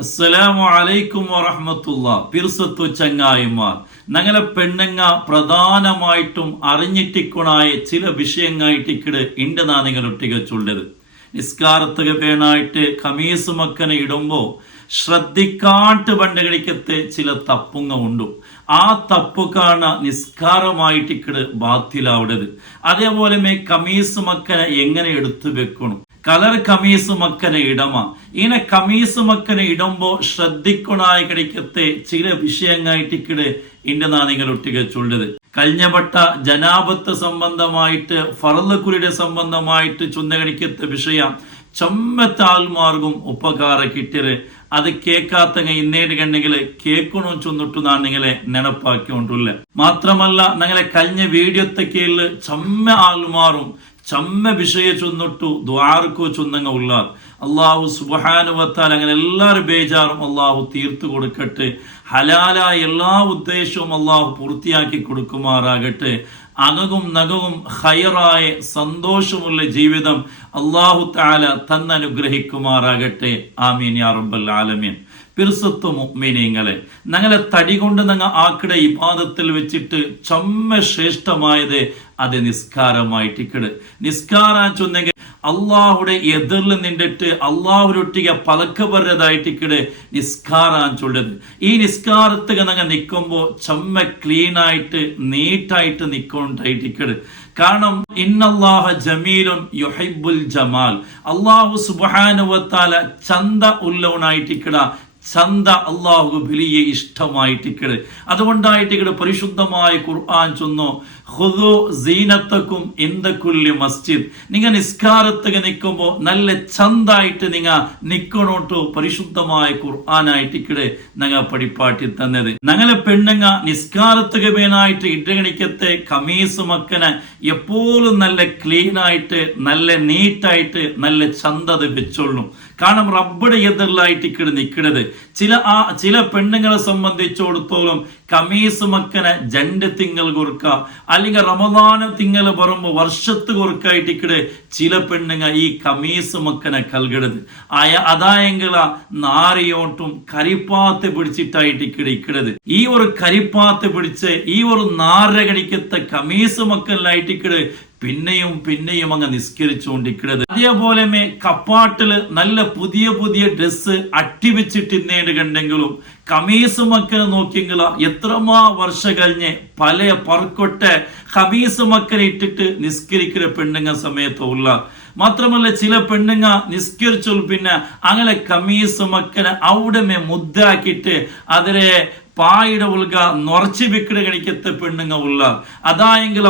അസ്സലാമു അലൈക്കും വറഹ്മത്തുള്ളാഹി. പിർസത്തു ചങ്ങായിമാർ, ഞങ്ങളെ പെണ്ണുങ്ങ പ്രധാനമായിട്ടും അറിഞ്ഞിട്ടിക്കുണായ ചില വിഷയങ്ങളായിട്ടിക്കട് ഇണ്ട് നാനികളൊട്ടിക ചൊല്ലത്. നിസ്കാരത്തുക പേണായിട്ട് കമീസ് മക്കനെ ഇടുമ്പോ ശ്രദ്ധിക്കാട്ട് പണ്ടുകളിക്കത്തെ ചില തപ്പുങ്ങ ഉണ്ടു. ആ തപ്പുകാണ നിസ്കാരമായിട്ടിക്കട് ബാത്തിലാവിടത്. അതേപോലെ കമീസ് മക്കനെ എങ്ങനെ എടുത്തു വെക്കണം, കളർ കമീസ് മക്കനെ ഇടമ. ഇങ്ങനെ കമീസ് മക്കനെ ഇടുമ്പോ ശ്രദ്ധിക്കണായി കിടക്കത്തെ ചില വിഷയങ്ങളായിട്ടിക്കട് ഇന്റെ നാനികൾ ഒട്ടിക ചൊല്ലത്. കഴിഞ്ഞപ്പെട്ട ജനാപത്ത് സംബന്ധമായിട്ട് ഫർളുകുലിയുടെ സംബന്ധമായിട്ട് ചൊന്നകടിക്കത്തെ വിഷയം ചൊമ്മത്താൽമാർഗും ഉപകാര കിട്ടിയത്. അത് കേൾക്കാത്തങ്ങ ഇന്നേട് കണ്ടെങ്കിൽ കേൾക്കണോ ചൊന്നിട്ടു നാ നിങ്ങളെ നെനപ്പാക്കിക്കൊണ്ടില്ല. മാത്രമല്ല ഞങ്ങളെ കഴിഞ്ഞ വീഡിയോത്തെ കീഴിൽ ചമ്മ ആൾമാറും ചമ്മ വിഷയ ചൊന്നിട്ടു ദ്വാർക്കോ ചൊന്നങ്ങ ഉള്ള അള്ളാഹു സുബ്ഹാനഹു വ തആല അങ്ങനെ എല്ലാവരും ബേജാറും അള്ളാഹു തീർത്തു കൊടുക്കട്ടെ. ഹലാലായ എല്ലാ ഉദ്ദേശവും അള്ളാഹു പൂർത്തിയാക്കി കൊടുക്കുമാറാകട്ടെ. അകവും നഖവും ഹൈറായ സന്തോഷമുള്ള ജീവിതം അള്ളാഹു തആല തന്നനുഗ്രഹിക്കുമാറാകട്ടെ. ആമീൻ യാ റബ്ബൽ ആലമീൻ. പിർസത്തു മുഅ്മിനീങ്ങളെ, ഞങ്ങളെ തടി കൊണ്ട് ഞങ്ങൾ ആക്കിടെ ഇബാദത്തിൽ വെച്ചിട്ട് ചമ്മ ശ്രേഷ്ഠമായത് അത് നിസ്കാരമായിട്ടിക്കട്. നിസ്കാരം ചൊന്നെങ്കിൽ അള്ളാഹുടെ എതിർല് നിന്നിട്ട് അള്ളാഹുരൊട്ടിക പലക്കപരതായിട്ടിക്കട് നിസ്കാരം ചൊല്ലത്. ഈ നിസ്കാരത്തുക ഞങ്ങൾ നിൽക്കുമ്പോ ചമ്മ ക്ലീനായിട്ട് നീറ്റായിട്ട് നിൽക്കൊണ്ടായിട്ടിക്കട്. കാരണം ഇന്നല്ലാഹ ജമീലുൻ യുഹിബ്ബുൽ ജമാൽ. അള്ളാഹു സുബ്ഹാനഹു വ തആല ചന്ത ഉള്ളവനായിട്ടിക്കട. ചന്ത അള്ളാഹു വലിയ ഇഷ്ടമായിട്ടിക്കട്. അതുകൊണ്ടായിട്ടിക്കട് പരിശുദ്ധമായ ഖുർആൻ ചൊന്നു, ഖുദു സീനത്തക്കും ഇൻദ കുല്ലി മസ്ജിദ്. നിങ്ങൾ നിസ്കാരത്തുക നിൽക്കുമ്പോ നല്ല ചന്തായിട്ട് നിങ്ങൾ നിക്കണോട്ടു പരിശുദ്ധമായ ഖുർആനായിട്ടിക്കട് ഞങ്ങൾ പഠിപ്പാട്ടി തന്നത്. ഞങ്ങളെ പെണ്ണുങ്ങ നിസ്കാരത്തുക പേനായിട്ട് ഇടഗണിക്കത്തെ കമീസ് മക്കനെ എപ്പോഴും നല്ല ക്ലീനായിട്ട് നല്ല നീറ്റായിട്ട് നല്ല ചന്തത് വെച്ചോളും. കാരണം റബ്ബുടെ എതിർലായിട്ടിക്കട് നിൽക്കണത്. ചില പെണ്ണുങ്ങളെ സംബന്ധിച്ചോടത്തോളം കമീസ് മക്കനെ 2 തിങ്കൾ കൊടുക്ക, അല്ലെങ്കിൽ റമദാന തിങ്കൾ പറയുമ്പോ വർഷത്ത് കൊടുക്കായിട്ടിക്കട് ചില പെണ്ണുങ്ങ ഈ കമീസ് മക്കനെ കൽകിടത്. അതായെങ്കില നാരിയോട്ടും കരിപ്പാത്ത് പിടിച്ചിട്ടായിട്ടിക്കട് ഇക്കിടത്. ഈ ഒരു കരിപ്പാത്ത് പിടിച്ച് ഈ ഒരു നാരകടിക്കത്തെ കമീസ് മക്കനിലായിട്ടിക്കട് പിന്നെയും അങ്ങ് നിസ്കരിച്ചുകൊണ്ടിരിക്കുന്നത്. അതേപോലെ കപ്പാട്ടില് നല്ല പുതിയ ഡ്രസ്സ് അട്ടിവെച്ചിട്ടിന്നേട് കണ്ടെങ്കിലും കമീസ് മക്കനെ നോക്കിയെങ്കില എത്രമാ വർഷം കഴിഞ്ഞ് പല പറക്കൊട്ട കമീസ് മക്കനെ ഇട്ടിട്ട് നിസ്കരിക്കുന്ന പെണ്ണുങ്ങ സമയത്ത് ഉള്ള. മാത്രമല്ല ചില പെണ്ണുങ്ങ നിസ്കരിച്ചു പിന്നെ അങ്ങനെ കമീസ് മക്കനെ അവിടെ മുദ്ദാക്കിയിട്ട് അതിലെ പായുടെ ഉൾക നൊറച്ചു വിക്കട കണിക്കത്തെ പെണ്ണുങ്ങ ഉള്ള. അതായെങ്കില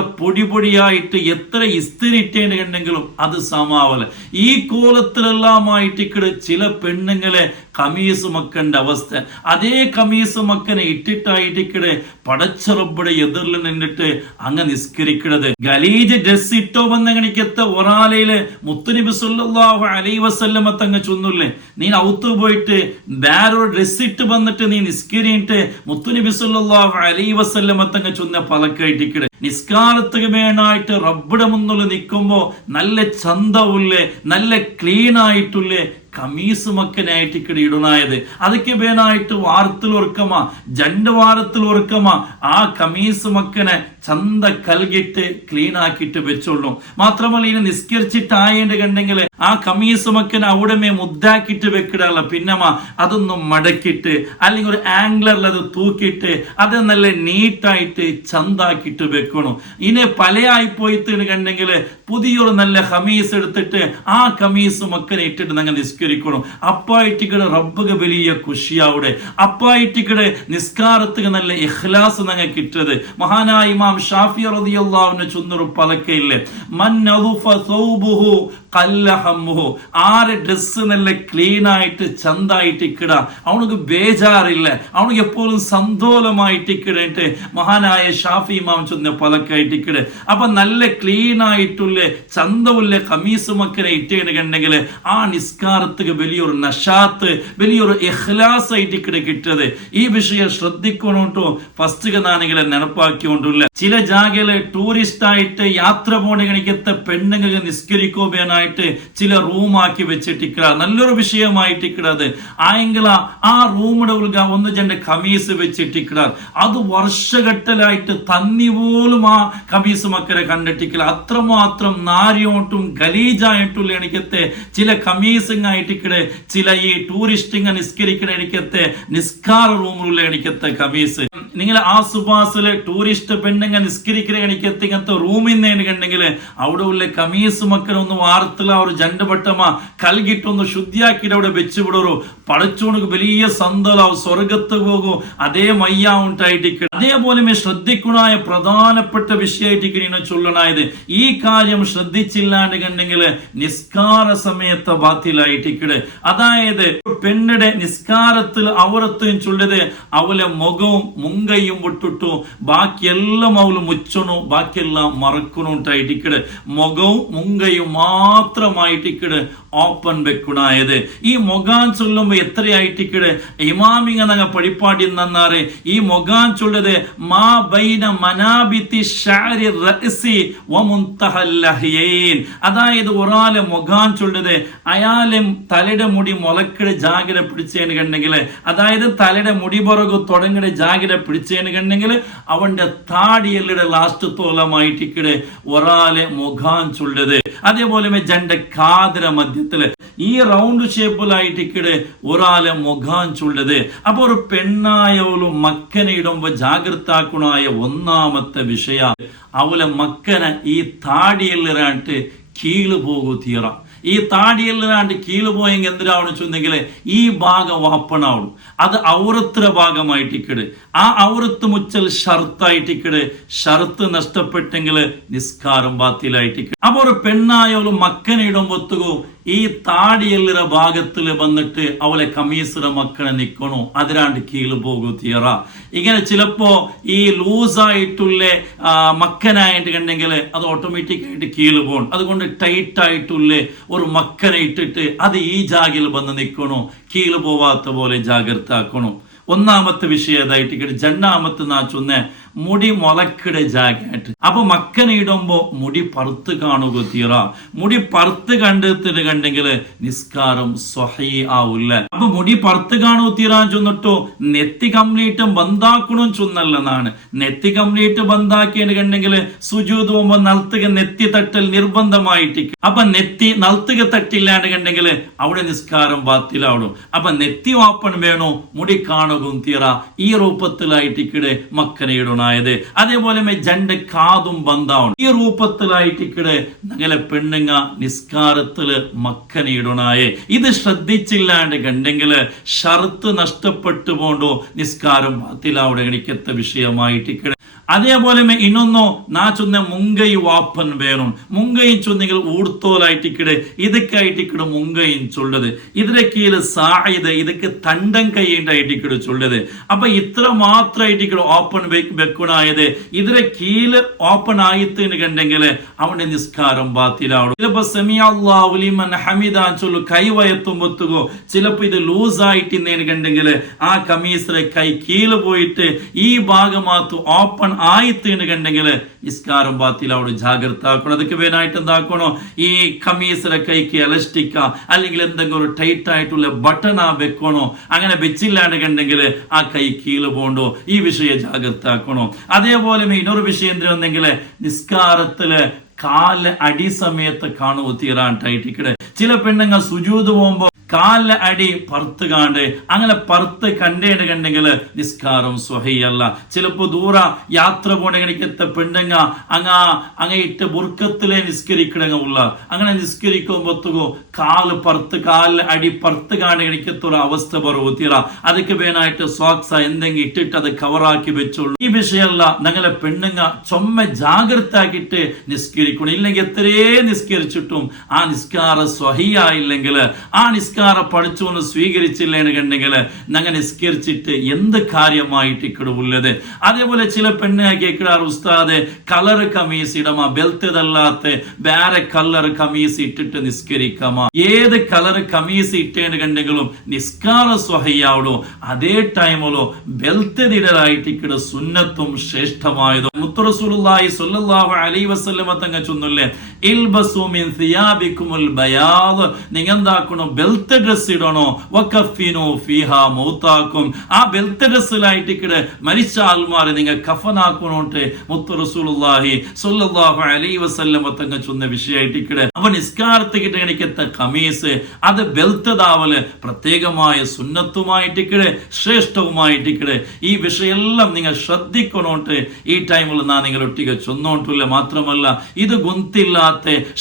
പൊടിയായിട്ട് എത്ര ഇസ്തിരി ഇട്ടേണ്ട കണ്ടെങ്കിലും അത് സമാവല. ഈ കോലത്തിലെല്ലാമായിട്ടിക്കട് ചില പെണ്ണുങ്ങളെ കമീസ് മക്കന്റെ അവസ്ഥ. അതേ കമീസ് മക്കനെ ഇട്ടിട്ടായിട്ടിക്കട് പടച്ചറബടെ എതിർല് നിന്നിട്ട് അങ്ങ് നിസ്കരിക്കണത്. ഗലീജ് ഡ്രസ് ഇട്ടോ വന്ന കണിക്കത്തെ ഒരാളയില് മുത്തുനബി സല്ലല്ലാഹു അലൈഹി വസല്ലമ തങ്ങ ചൊന്നില്ലേ, നീ ഔത്ത് പോയിട്ട് വേറൊരു ഡ്രസ് ഇട്ട് വന്നിട്ട് നീ നിസ്കരിയിട്ട് മുത്തുനബി സല്ലല്ലാഹു അലൈഹി വസല്ലമ തങ്ങ ചൊന്ന പലക്കായിട്ടിക്കട്. നിസ്കാരത്തുക വേണായിട്ട് റബ്ബുടെ മുന്നിൽ നിൽക്കുമ്പോ നല്ല ചന്തവുള്ളേ നല്ല ക്ലീൻ ആയിട്ടുള്ളേ കമീസ് മക്കനായിട്ടിക്കട് ഇടുന്നായത്. അതൊക്കെ വേണായിട്ട് വാരത്തിൽ ഓർക്കമ 2 വാരത്തിൽ ഓർക്കമ ആ കമീസ് മക്കനെ ചന്ത കൽകിട്ട് ക്ലീൻ ആക്കിയിട്ട് വെച്ചോളൂ. മാത്രമല്ല ഇനി നിസ്കരിച്ചിട്ടായേണ്ട കണ്ടെങ്കിൽ ആ കമീസ് മക്കനെ അവിടെ മുദ്ദാക്കിയിട്ട് വെക്കിടല്ല. പിന്നമ അതൊന്നും മടക്കിയിട്ട് അല്ലെങ്കിൽ ഒരു ആംഗ്ലറിൽ അത് തൂക്കിയിട്ട് അത് നല്ല നീറ്റായിട്ട് ചന്താക്കിയിട്ട് വെക്കണം. ഇനി പലയായി പോയിട്ട് കണ്ടെങ്കിൽ പുതിയൊരു നല്ല കമീസ് എടുത്തിട്ട് ആ കമീസ് മക്കനെ ഇട്ടിട്ട് ഞങ്ങൾ നിസ്കരിക്കണം. അപ്പായിട്ടിക്കടെ റബ്ബുക വലിയ ഖുഷിയാവിടെ. അപ്പായിട്ടിക്കടെ നിസ്കാരത്തുക നല്ല ഇഖ്ലാസ് ഞങ്ങൾ കിട്ടത്. മഹാനായ ഇമാം ഷാഫി റളിയല്ലാഹു അൻഹു ചൊന്നൊരു പലക്കയില്ലേ, മൻ നദുഫ സൗബുഹു ഖല്ല ഹമ്മുഹു. ആരെ ഡ്രസ് നല്ല ക്ലീൻ ആയിട്ട് ചന്തായിട്ട് ഇക്കിട അവനക്ക് ബേജാറില്ല, അവനക്ക് എപ്പോഴും സന്തോലമായിട്ട് ഇക്കിടേട്ട് മഹാനായ ഷാഫി ഇമാം ചൊന്ന പലക്കായിട്ട് ഇക്കിട്. അപ്പൊ നല്ല ക്ലീൻ ആയിട്ടുള്ള ചന്തവുള്ള കമീസ് മക്കനെ ഇട്ടേണ്ട കണ്ടെങ്കിൽ ആ നിസ്കാരത്തുക വലിയൊരു നഷാത്ത് വലിയൊരു ഇഖ്ലാസ് ആയിട്ട് ഇക്കിട കിട്ടത്. ഈ വിഷയം ശ്രദ്ധിക്കണോട്ടോ ഫസ്റ്റ് നാനികളെ നെനപ്പാക്കിക്കൊണ്ടില്ല. ചില ജാഗയില് ടൂറിസ്റ്റ് ആയിട്ട് യാത്ര പോണ കണിക്കത്തെ പെണ്ണുങ്ങൾക്ക് നിസ്കരിക്കുവാനായിട്ട് ചില റൂമാക്കി വെച്ചിട്ടിക്ക നല്ലൊരു വിഷയമായിട്ടിക്കത് ആയെങ്കിൽ ആ റൂമിന്റെ ഉള്ളിൽ ഒന്ന് രണ്ട് കമീസ് വെച്ചിട്ടിക്ക അത് വർഷഘട്ടലായിട്ട് തന്നി പോലും ആ കമീസ് മക്കളെ കണ്ടിട്ടിക്കില്ല അത്രമാത്രം നാരിയോട്ടും ഗലീജായിട്ടുള്ള എനിക്കത്തെ ചില കമീസിങ് ആയിട്ടിക്കടെ ചില ഈ ടൂറിസ്റ്റിങ് നിസ്കരിക്കുന്ന എനിക്കത്തെ നിസ്കാര റൂമിലുള്ള എനിക്കത്തെ കമീസ് നിങ്ങൾ ആ സുബാസിലെ ടൂറിസ്റ്റ് പെണ്ണുങ്ങ നിസ്കരിക്കുന്ന എനിക്കത്തെ ഇങ്ങനത്തെ റൂമിൽ നിന്ന് കണ്ടെങ്കിൽ അവിടെ ഉള്ള കമീസ് മക്കളൊന്ന് വാർത്തല ഒരു ജണ്ടപട്ടമ കൽകിട്ടൊന്ന് ശുദ്ധിയാക്കിയിട്ട് അവിടെ വെച്ച് വിടറു പടച്ചോണക്ക് വലിയ സന്തോലാവും സ്വർഗത്ത് പോകും അതേ മയ്യ ഉണ്ടായിട്ടിരിക്കും അതേപോലെ ശ്രദ്ധിക്കണായ പ്രധാനപ്പെട്ട വിഷയമായിട്ട് ചൊല്ലണായത് ഈ കാര്യം ശ്രദ്ധിച്ചില്ലാണ്ട് കണ്ടെങ്കിൽ നിസ്കാര സമയത്ത് ബാത്തിലായിട്ടിക്കട് അതായത് പെണ്ണിടെ നിസ്കാരത്തിൽ അവരത്തും ചൊല്ലത് അവലെ മുഖവും മുങ്കയും വിട്ടിട്ടു ബാക്കിയെല്ലാം അവള് മുച്ചണു ബാക്കിയെല്ലാം മറക്കണുണ്ടായിട്ടിക്കട് മുഖവും മുങ്കയും മാത്രമായിട്ടിക്കട് ഓപ്പൺ വെക്കണായത് ഈ മുഖാൻ ചൊല്ലുമ്പോ എത്രയായിട്ടിക്കട് ഇമാമിങ്ങ നങ്ങ പടിപ്പാടി നന്നാറ് ഈ മുഖാൻ ചൊല്ലത് മാ ബൈന മനാബിത്തി ശഅരി റഅസി വമുൻതഹൽ ലഹ്യൈൻ അതായത് ഒരാളെ മുഖാൻ ചൊല്ലത് അയാളെ തലയുടെ മുടി മുളക്കടെ ജാഗ്രത പിടിച്ചേന് കണ്ടെങ്കിൽ അതായത് തലയുടെ മുടി പുറകു തുടങ്ങടെ ജാഗ്രത പിടിച്ചേന് കണ്ടെങ്കിൽ അവന്റെ താടിയല്ലയുടെ ലാസ്റ്റ് തോലമായിട്ടിക്കടെ ഒരാളെ മുഖാൻ ചൊല്ലത് അതേപോലെ ജന്റെ കാതര മധ്യത്തില് ഈ റൗണ്ട് ഷേപ്പിലായിട്ടിക്കടെ ഒരാളെ മുഖാൻ ചൊല്ലത് അപ്പൊ ഒരു പെണ്ണായവളും മക്കനെ ഇടുമ്പോ ജാഗ്രതാക്കുണായ ഒന്നാമത്തെ വിഷയ അവളെ മക്കനെ ഈ താടിയല്ലിറാണ്ട് കീഴ് പോകൂ തീറ ഈ താടിയെല്ലാണ്ട് കീഴ് പോയെങ്കിൽ എന്തിനാവണം ചെന്നെങ്കിൽ ഈ ഭാഗം വാപ്പണാവണം അത് ഔറത്ര ഭാഗമായിട്ടിക്കട് ആ ഔറത്ത് മുച്ചൽ ഷർത്തായിട്ടിക്കട് ഷർത്ത് നഷ്ടപ്പെട്ടെങ്കിൽ നിസ്കാരം ബാത്തിലായിട്ടിക്കട് അപ്പൊ ഒരു പെണ്ണായവള് മക്കനെ ഇടുമ്പൊത്തുകോ ഈ താടിയെല്ലറ ഭാഗത്തില് വന്നിട്ട് അവളെ കമീസിറ മക്കളെ നിക്കണോ അതിരാണ്ട് കീഴ് പോകും തീറ ഇങ്ങനെ ചിലപ്പോ ഈ ലൂസായിട്ടുള്ള മക്കനായിട്ട് കണ്ടെങ്കിൽ അത് ഓട്ടോമാറ്റിക് ആയിട്ട് കീഴ് പോകണം അതുകൊണ്ട് ടൈറ്റ് ആയിട്ടുള്ള ഒരു മക്കനെ ഇട്ടിട്ട് അത് ഈ ജാഗയിൽ വന്ന് നിൽക്കണോ കീഴ് പോവാത്ത പോലെ ജാഗ്രത ആക്കണോ ഒന്നാമത്തെ വിഷയതായിട്ട് രണ്ടാമത്തെ നാ ചൊന്ന മുടി മുളക്കിടെ ജാഗായിട്ട് അപ്പൊ മക്കനെ ഇടുമ്പോ മുടി പറുത്ത് കാണുക തീറ മുടി പറുത്ത് കണ്ടെത്തിട്ട് കണ്ടെങ്കിൽ നിസ്കാരം സ്വഹീ ആവില്ല അപ്പൊ മുടി പറുത്ത് കാണുക തീറാൻ ചൊന്നിട്ടോ നെത്തി കംപ്ലീറ്റ് ബന്ധാക്കணும் ചൊന്നല്ലെന്നാണ് നെത്തി കംപ്ലീറ്റ് ബന്ധാക്കിയത് കണ്ടെങ്കിൽ സുജൂദ് പോകുമ്പോ നൽത്തുക നെത്തി തട്ടൽ നിർബന്ധമായിട്ട് അപ്പൊ നെത്തി നൽത്തുക തട്ടില്ലാണ്ട് കണ്ടെങ്കിൽ അവിടെ നിസ്കാരം ബാത്തിലാവണം അപ്പൊ നെത്തി വാപ്പൺ വേണോ മുടി കാണുകയും തീറ ഈ രൂപത്തിലായിട്ടിക്കടെ മക്കനെ ഇടണം അതേപോലെ ജണ്ട് കാതും ബന്ധാവണം ഈ രൂപത്തിലായിട്ടിക്കടെ ഞങ്ങളെ പെണ്ണുങ്ങ നിസ്കാരത്തില് മക്കനെ ഇടണായേ ഇത് ശ്രദ്ധിച്ചില്ലാണ്ട് കണ്ടെങ്കിൽ ഷർത്ത് നഷ്ടപ്പെട്ടു പോണ്ടോ നിസ്കാരം ബാത്തിലാവിടെ എനിക്കത്തെ വിഷയമായിട്ടിക്കടെ അതേപോലെ ಇನ್ನೊಂದು ನಾ ಚೊನ್ನೆ ಮುಂಗೈ ವಾಪನ್ ಬೇನು ಮುಂಗೈ ಚೊನ್ನೆങ്കിൽ ഊർത്തോലായിട്ടിക്കടെ ഇതൊക്കെയായിട്ടിക്കടെ മുങ്കയും ചൊല്ലത് ഇതിന്റെ കീഴിൽ സായിത് ഇതൊക്കെ തണ്ടം കൈയിട്ടായിട്ടിക്കടെ ചൊല്ലത് അപ്പൊ ഇത്ര മാത്രമായിട്ടിക്കടെ ഓപ്പൺ വെക്കണായത് ഇതിന്റെ കീഴിൽ ഓപ്പൺ ആയിത്തിന് കണ്ടെങ്കിൽ അവന്റെ നിസ്കാരം ബാത്തിലാവും ചിലപ്പോ സമീഅല്ലാഹു ലിമൻ ഹമിദ ചൊല്ലു കൈവയത്തുമ്പൊത്തുകോ ചിലപ്പോ ഇത് ലൂസ് ആയിട്ടിന്നേന് കണ്ടെങ്കിൽ ആ കമീസിലെ കൈ കീഴിൽ പോയിട്ട് ഈ ഭാഗം മാത്രം ഓപ്പൺ ആയിത്തിന് കണ്ടെങ്കിൽ നിസ്കാരം ബാത്തിലാവും ജാഗ്രത ആക്കണം അതൊക്കെ വേനായിട്ട് എന്താക്കണോ ഈ കമീസിലെ കൈക്ക് എലസ്റ്റിക്ക അല്ലെങ്കിൽ എന്തെങ്കിലും ഒരു ടൈറ്റ് ആയിട്ടുള്ള ബട്ടൺ വെക്കണോ അങ്ങനെ വെച്ചില്ലാണ്ട് കണ്ടെങ്കിൽ ആ കൈ കീഴ് പോണ്ടോ ഈ വിഷയം ജാഗ്രത ആക്കണോ അതേപോലെ ഇന്നൊരു വിഷയം എന്തെങ്കിൽ നിസ്കാരത്തില് കാല് അടി സമയത്ത് കാണുക തീരാണ്ടായിട്ടിക്കടെ ചില പെണ്ണുങ്ങൾ സുജൂദ് പോകുമ്പോ കാലിലെ അടി പറുത്ത് കാണ്ട് അങ്ങനെ പറുത്ത് കണ്ടേണ്ട് കണ്ടെങ്കിൽ നിസ്കാരം സ്വഹീയല്ല ചിലപ്പോ ദൂര യാത്ര പോണെങ്കിക്കത്തെ പെണ്ണുങ്ങ അങ്ങയിട്ട് ബുർക്കത്തിലെ നിസ്കരിക്കണങ്ങുള്ള അങ്ങനെ നിസ്കരിക്കുമ്പോത്തുകോ കാല് പറുത്ത് കാലിലെ അടി പറുത്ത് കാണ്ട് എനിക്കത്തൊരു അവസ്ഥ പറവൂത്തീറ അതൊക്കെ വേനായിട്ട് സോക്സ എന്തെങ്കിലും ഇട്ടിട്ട് അത് കവറാക്കി വെച്ചോളൂ ഈ വിഷയമല്ല ഞങ്ങളെ പെണ്ണുങ്ങ ചൊമ്മ ജാഗ്രത ആക്കിയിട്ട് നിസ്കരിക്കണം ഇല്ലെങ്കിൽ എത്രയേ നിസ്കരിച്ചിട്ടും ആ നിസ്കാര സ്വഹീയായില്ലെങ്കിൽ ആ നിസ്കാര നിസ്കാരം പഠിച്ചുകൊണ്ട് സ്വീകരിച്ചില്ല എന്നുണ്ടെങ്കിൽ ഞങ്ങൾ നിസ്കരിച്ചിട്ട് എന്ത് കാര്യമായിട്ട് ഇക്കടെ ഉള്ളത്. അതേപോലെ ചില പെണ്ണെ കേൾക്കാറ് ഉസ്താദ് കളർ കമീസ് ഇടമാ, ബെൽത്തതല്ലാത്ത വേറെ കളർ കമീസ് ഇട്ടിട്ട് നിസ്കരിക്കാമോ? ഏത് കളർ കമീസ് ഇട്ടേണ്ടെങ്കിലും നിസ്കാര സ്വഹയ്യാവടോ അതേ ടൈമിലോ ബെൽത്തതിടലായിട്ട് ഇക്കടെ സുന്നത്തും ശ്രേഷ്ഠമായതും. മുത്ത് റസൂലുള്ളാഹി സ്വല്ലല്ലാഹു അലൈഹി വസല്ലമ തങ്ങ ചൊല്ലുന്നില്ലേ, ഇൽബസു മിൻ സിയാബികുമുൽ ബയാദ്, നിങ്ങൾ എന്താക്കണോ ബെൽത്ത് ഡ്രസ് ഇടണോ, വകഫിനു ഫീഹാ മൗതാക്കും, ആ ബെൽത്ത് ഡ്രസ്സിലായിട്ട് ഇക്കടെ മരിച്ച ആൾമാരെ നിങ്ങൾ കഫനാക്കണോട്ട് മുത്ത് റസൂലുള്ളാഹി സ്വല്ലല്ലാഹു അലൈഹി വസല്ലമ തങ്ങ ചൊന്ന വിഷയമായിട്ട് ഇക്കടെ. അപ്പൊ നിസ്കാരത്തിക്കിട്ട് എനിക്കെത്ത കമീസ് അത് ബെൽത്തതാവല് പ്രത്യേകമായ സുന്നത്തുമായിട്ട് ഇക്കടെ ശ്രേഷ്ഠവുമായിട്ട് ഇക്കടെ. ഈ വിഷയെല്ലാം നിങ്ങൾ ശ്രദ്ധിക്കണോട്ട് ഈ ടൈമിൽ നാ നിങ്ങൾ ഒട്ടിക ചൊന്നോട്ടില്ല. മാത്രമല്ല ഇത് ഗുന്തില്ലാത്ത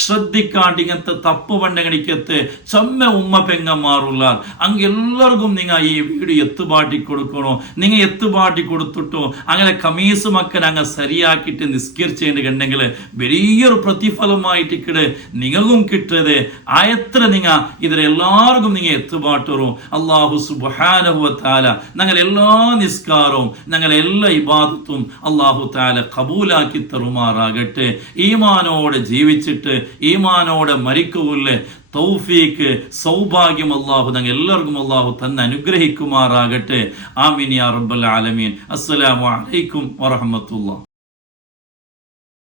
ശ്രദ്ധിക്കാണ്ട് ഇങ്ങനത്തെ തപ്പ് പണ്ടകണിക്കത്ത് ചമ്മ ഉമ്മ പെങ്ങന്മാറുള്ള അങ്ങ് എല്ലാവർക്കും നിങ്ങൾ ഈ വീഡിയോ എത്തുപാട്ടി കൊടുക്കണോ. നിങ്ങൾ എത്തുപാട്ടി കൊടുത്തിട്ടോ അങ്ങനെ കമീസ് മക്കൻ അങ്ങ് ശരിയാക്കിയിട്ട് നിസ്കരിച്ചേണ്ടെങ്കിൽ വലിയൊരു പ്രതിഫലമായിട്ട് ഇക്കടെ നിങ്ങൾക്കും കിട്ടത്. ആയത്ര നിങ്ങൾ ഇതിലെല്ലാവർക്കും നിങ്ങൾ എത്തുപാട്ടറും. അല്ലാഹു സുബ്ഹാനഹു വ തആല ഞങ്ങൾ എല്ലാ നിസ്കാരവും ഞങ്ങൾ എല്ലാ ഇബാദത്തും അല്ലാഹു തആല കബൂലാക്കി തരുമാറാകട്ടെ. ഈമാനോടെ ജീവിച്ചിട്ട് ഈമാനോടെ മരിക്കുവില്ലേ തൗഫീക്ക് സൗഭാഗ്യം അല്ലാഹു ഞങ്ങൾ എല്ലാവർക്കും അല്ലാഹു തന്നെ അനുഗ്രഹിക്കുമാറാകട്ടെ. ആമീൻ യാ റബ്ബൽ ആലമീൻ. അസ്സലാമു അലൈക്കും വറഹ്മത്തുള്ളാഹി.